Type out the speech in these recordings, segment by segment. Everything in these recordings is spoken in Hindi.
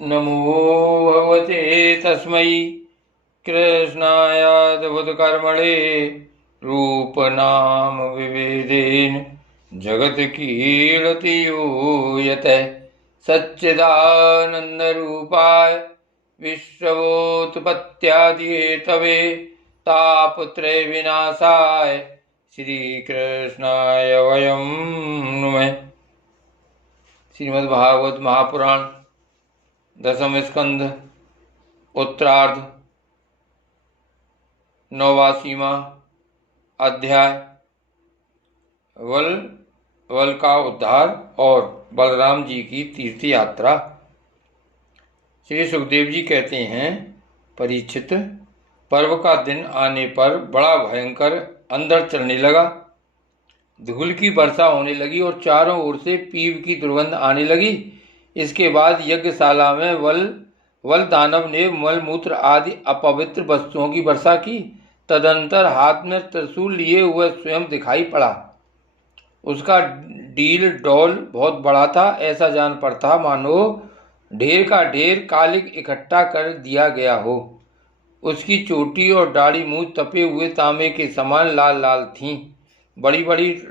नमो भगवते तस्मै कृष्णायाद्भुतकर्मणे रूपनाम विभेदेन जगत्कीर्ति यूयते सच्चिदानन्दरूपाय विश्वोत्पत्त्यादिहेतवे तापत्रय विनाशाय श्रीकृष्णाय वयं नुमः। श्रीमद्भागवत महापुराण दशम स्कंध उत्तरार्ध 89वां अध्याय वल का उद्धार और बलराम जी की तीर्थ यात्रा। श्री सुखदेव जी कहते हैं, परीक्षित, पर्व का दिन आने पर बड़ा भयंकर अंधड़ चलने लगा। धूल की वर्षा होने लगी और चारों ओर से पीव की दुर्गंध आने लगी। इसके बाद यज्ञशाला में वल दानव ने मलमूत्र आदि अपवित्र वस्तुओं की वर्षा की। तदंतर हाथ में त्रिशूल लिए हुए स्वयं दिखाई पड़ा। उसका डील डोल बहुत बड़ा था। ऐसा जान पड़ता मानो ढेर का ढेर कालिक इकट्ठा कर दिया गया हो। उसकी चोटी और दाढ़ी मुंह तपे हुए तांबे के समान लाल लाल थीं। बड़ी बड़ी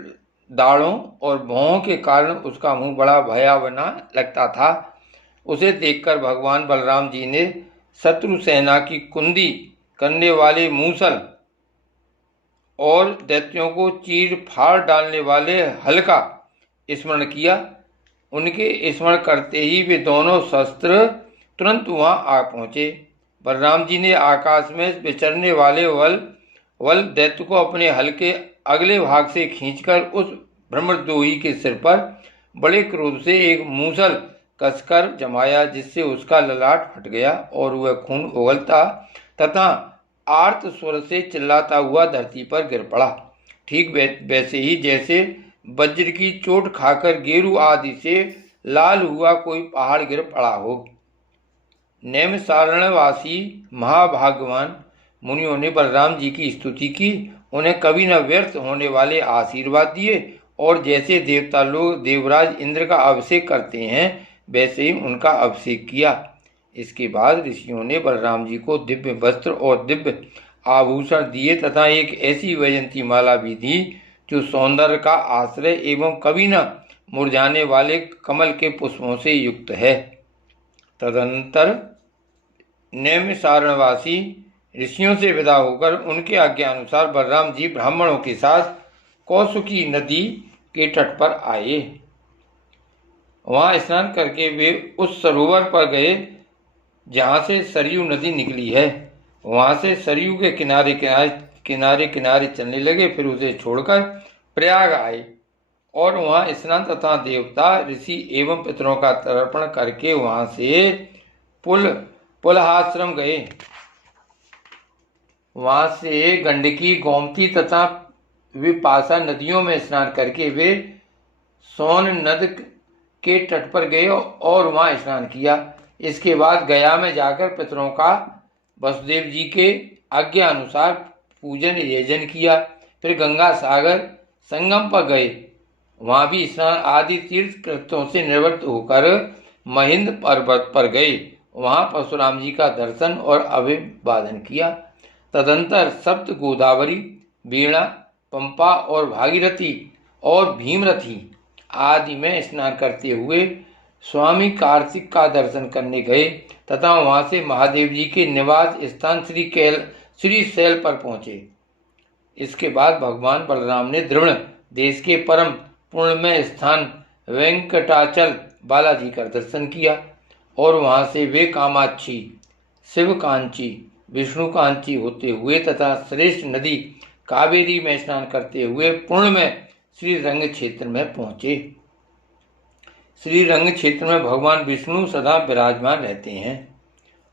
दाढ़ों और भौहों के कारण उसका मुंह बड़ा भयावना लगता था। उसे देखकर भगवान बलराम जी ने शत्रु सेना की कुंदी करने वाले मूसल और दैत्यों को चीर फाड़ डालने वाले हल का स्मरण किया। उनके स्मरण करते ही वे दोनों शस्त्र तुरंत वहां आ पहुंचे। बलराम जी ने आकाश में विचरने वाले वल दैत्य को अपने हल के अगले भाग से खींचकर उस ब्रह्मद्रोही के सिर पर बड़े क्रोध से एक मूसल कसकर जमाया, जिससे उसका ललाट फट गया और वह खून उगलता तथा आर्त स्वर से चिल्लाता हुआ धरती पर गिर पड़ा। ठीक वैसे ही जैसे वज्र की चोट खाकर गेरू आदि से लाल हुआ कोई पहाड़ गिर पड़ा हो। नैमिषारण्यवासी महाभाग्यवान मुनियों ने बलराम जी की स्तुति की, उन्हें कभी न व्यर्थ होने वाले आशीर्वाद दिए और जैसे देवता लोग देवराज इंद्र का अभिषेक करते हैं वैसे ही उनका अभिषेक किया। इसके बाद ऋषियों ने बलराम जी को दिव्य वस्त्र और दिव्य आभूषण दिए तथा एक ऐसी वैजयंती माला भी दी जो सौंदर्य का आश्रय एवं कभी न मुरझाने वाले कमल के पुष्पों से युक्त है। तदनंतर नैमिषारण्यवासी ऋषियों से विदा होकर उनके आज्ञा अनुसार बलराम जी ब्राह्मणों के साथ कौसुकी नदी के तट पर आए। वहां स्नान करके वे उस सरोवर पर गए जहां से सरयू नदी निकली है। वहां से सरयू के किनारे किनारे चलने लगे। फिर उसे छोड़कर प्रयाग आए और वहां स्नान तथा देवता ऋषि एवं पितरों का तर्पण करके वहां से पुलहाश्रम गए। वहां से गंडकी, गोमती तथा विपाशा नदियों में स्नान करके वे सोन नद के तट पर गए और वहां स्नान किया। इसके बाद गया में जाकर पितरों का वसुदेव जी के आज्ञा अनुसार पूजन यजन किया। फिर गंगा सागर संगम पर गए। वहां भी स्नान आदि तीर्थ कृत्यों से निवृत्त होकर महिंद पर्वत पर गए। वहां परशुराम जी का दर्शन और अभिवादन किया। तदंतर सप्त गोदावरी, वीणा, पंपा और भागीरथी और भीमरथी आदि में स्नान करते हुए स्वामी कार्तिक का दर्शन करने गए तथा वहां से महादेव जी के निवास स्थान श्री शैल पर पहुंचे। इसके बाद भगवान बलराम ने द्रविड़ देश के परम पुण्यमय स्थान वेंकटाचल बालाजी का दर्शन किया और वहां से वे कामाक्षी, शिवकांची, विष्णुकांची होते हुए तथा श्रेष्ठ नदी कावेरी में स्नान करते हुए पूर्ण में श्री रंग क्षेत्र में पहुंचे। श्री रंग क्षेत्र में भगवान विष्णु सदा विराजमान रहते हैं।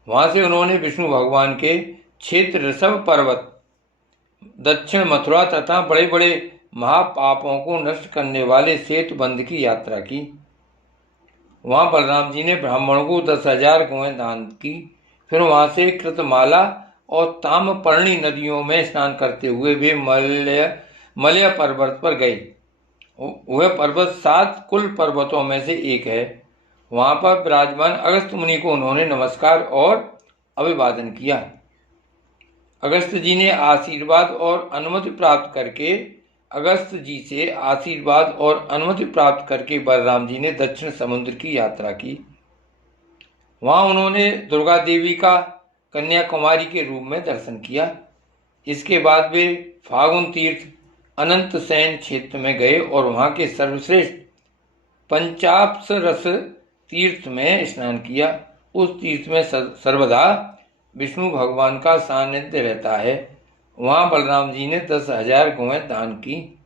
वहां से उन्होंने विष्णु भगवान के क्षेत्र ऋषभ पर्वत, दक्षिण मथुरा तथा बड़े बड़े महापापों को नष्ट करने वाले सेतु बंध की यात्रा की। वहां बलराम जी ने ब्राह्मणों को 10,000 गौएं दान की। फिर वहां से कृतमाला और ताम्रपर्णी नदियों में स्नान करते हुए वे मलय पर्वत पर गए। वह पर्वत 7 कुल पर्वतों में से एक है। वहां पर विराजमान अगस्त मुनि को उन्होंने नमस्कार और अभिवादन किया। अगस्त जी ने आशीर्वाद और अनुमति प्राप्त करके बलराम जी ने दक्षिण समुद्र की यात्रा की। वहां उन्होंने दुर्गा देवी का कन्याकुमारी के रूप में दर्शन किया। इसके बाद वे फागुन तीर्थ अनंत सेन क्षेत्र में गए और वहां के सर्वश्रेष्ठ पंचाप्सरस तीर्थ में स्नान किया। उस तीर्थ में सर्वदा विष्णु भगवान का सानिध्य रहता है। वहां बलराम जी ने 10,000 गौएं दान की।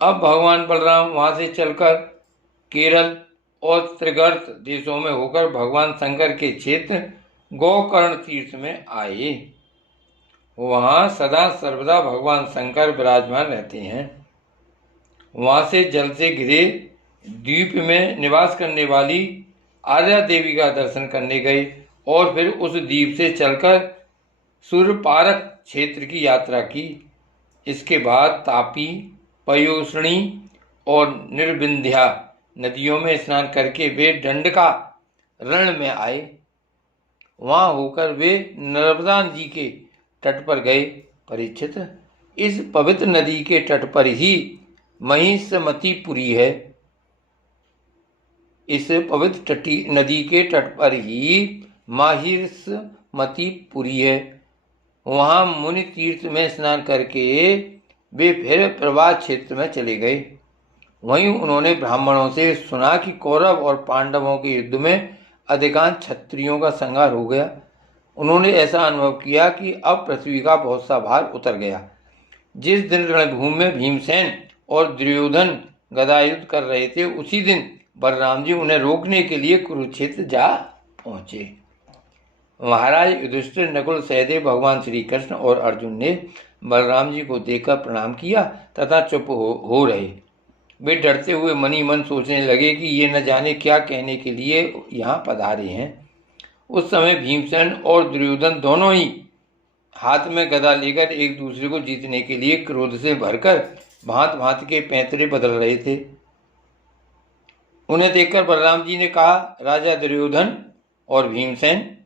अब भगवान बलराम वहां से चलकर केरल और त्रिगर्त देशों में होकर भगवान शंकर के क्षेत्र गोकर्ण तीर्थ में आए। वहां सदा सर्वदा भगवान शंकर विराजमान रहते हैं। वहां से जल से घिरे द्वीप में निवास करने वाली आर्या देवी का दर्शन करने गए और फिर उस द्वीप से चलकर सूर्यपारक क्षेत्र की यात्रा की। इसके बाद तापी, पयोष्णी और निर्विंध्या नदियों में स्नान करके वे दंडका रण में आए। वहां होकर वे नर्मदा नदी के तट पर गए। परीक्षित, इस पवित्र नदी के तट पर ही महिषमतीपुरी है। इस पवित्र नदी के तट पर ही महिषमतीपुरी है। वहां मुनि तीर्थ में स्नान करके वे फिर प्रवास क्षेत्र में चले गए। वहीं उन्होंने ब्राह्मणों से सुना कि कौरव और पांडवों के युद्ध में अधिकांश क्षत्रियों का संहार हो गया। उन्होंने ऐसा अनुभव किया कि अब पृथ्वी का बहुत सा भार उतर गया। जिस दिन रणभूमि में भीमसेन और दुर्योधन गदायुद्ध कर रहे थे, उसी दिन बलराम जी उन्हें रोकने के लिए कुरुक्षेत्र जा पहुंचे। महाराज युधिष्ठिर, नकुल, सहदेव, भगवान श्री कृष्ण और अर्जुन ने बलराम जी को देखकर प्रणाम किया तथा चुप हो रहे। वे डरते हुए मनी मन सोचने लगे कि ये न जाने क्या कहने के लिए यहाँ पधारे हैं। उस समय भीमसेन और दुर्योधन दोनों ही हाथ में गदा लेकर एक दूसरे को जीतने के लिए क्रोध से भरकर भांत भांत के पैंतरे बदल रहे थे। उन्हें देखकर बलराम जी ने कहा, राजा दुर्योधन और भीमसेन,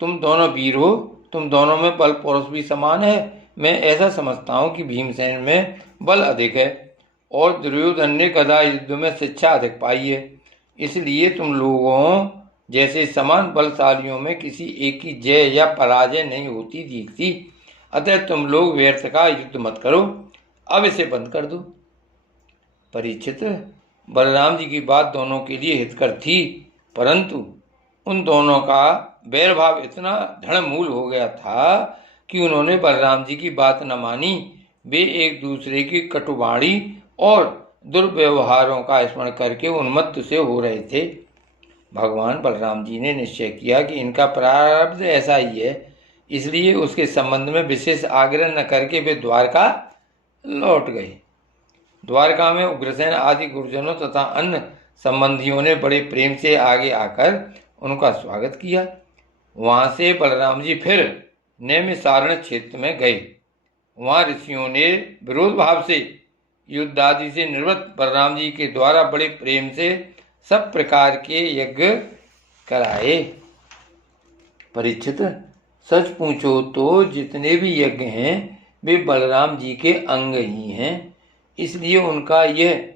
तुम दोनों वीर हो, तुम दोनों में बल पौरुष भी समान है। मैं ऐसा समझता हूँ कि भीमसेन में बल अधिक है और दुर्योधन ने गदा युद्ध में शिक्षा अधिक पाई है। इसलिए तुम लोगों जैसे समान बलशालियों में किसी एक की जय या पराजय नहीं होती दिखती। अतः तुम लोग व्यर्थ का युद्ध मत करो, अब इसे बंद कर दो। परीक्षित, बलराम जी की बात दोनों के लिए हितकर थी, परंतु उन दोनों का बैर भाव इतना दृढ़मूल हो गया था कि उन्होंने बलराम जी की बात न मानी। वे एक दूसरे की कटुवाणी और दुर्व्यवहारों का स्मरण करके उन्मत्त से हो रहे थे। भगवान बलराम जी ने निश्चय किया कि इनका प्रारब्ध ऐसा ही है, इसलिए उसके संबंध में विशेष आग्रह न करके वे द्वारका लौट गए। द्वारका में उग्रसेन आदि गुरुजनों तथा अन्य संबंधियों ने बड़े प्रेम से आगे आकर उनका स्वागत किया। वहां से बलराम जी फिर नैमिषारण्य क्षेत्र में गए। वहां ऋषियों ने विरोध भाव से युद्ध आदि से निवृत्त बलराम जी के द्वारा बड़े प्रेम से सब प्रकार के यज्ञ कराए। परीक्षित, सच पूछो तो जितने भी यज्ञ हैं वे बलराम जी के अंग ही हैं। इसलिए उनका यह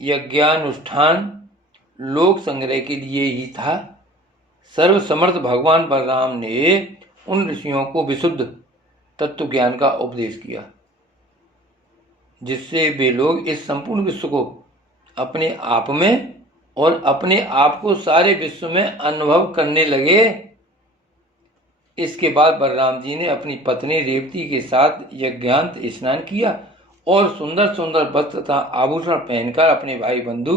यज्ञानुष्ठान लोक संग्रह के लिए ही था। सर्वसमर्थ भगवान बलराम ने उन ऋषियों को विशुद्ध तत्व ज्ञान का उपदेश किया, जिससे वे लोग इस संपूर्ण विश्व को अपने आप में और अपने आप को सारे विश्व में अनुभव करने लगे। इसके बाद बलराम जी ने अपनी पत्नी रेवती के साथ यज्ञांत स्नान किया और सुंदर सुंदर वस्त्र तथा आभूषण पहनकर अपने भाई बंधु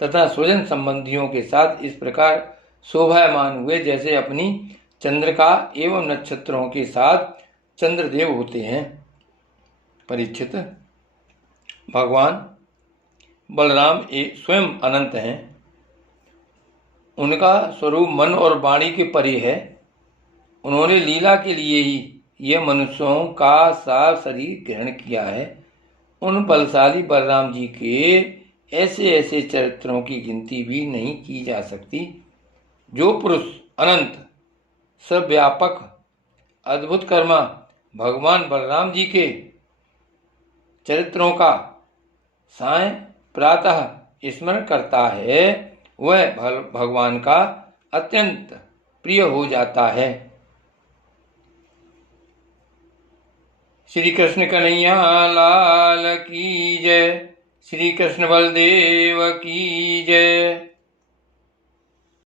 तथा स्वजन संबंधियों के साथ इस प्रकार शोभायमान हुए जैसे अपनी चंद्रिका एवं नक्षत्रों के साथ चंद्रदेव होते हैं। परीक्षित, भगवान बलराम स्वयं अनंत हैं। उनका स्वरूप मन और वाणी के परे है। उन्होंने लीला के लिए ही यह मनुष्यों का सा शरीर ग्रहण किया है। उन बलशाली बलराम जी के ऐसे ऐसे चरित्रों की गिनती भी नहीं की जा सकती। जो पुरुष अनंत सर्वव्यापक अद्भुत कर्मा भगवान बलराम जी के चरित्रों का साय प्रातः स्मरण करता है, वह भगवान का अत्यंत प्रिय हो जाता है। श्री कृष्ण कन्हैया लाल की जय। श्री कृष्ण बलदेव की जय।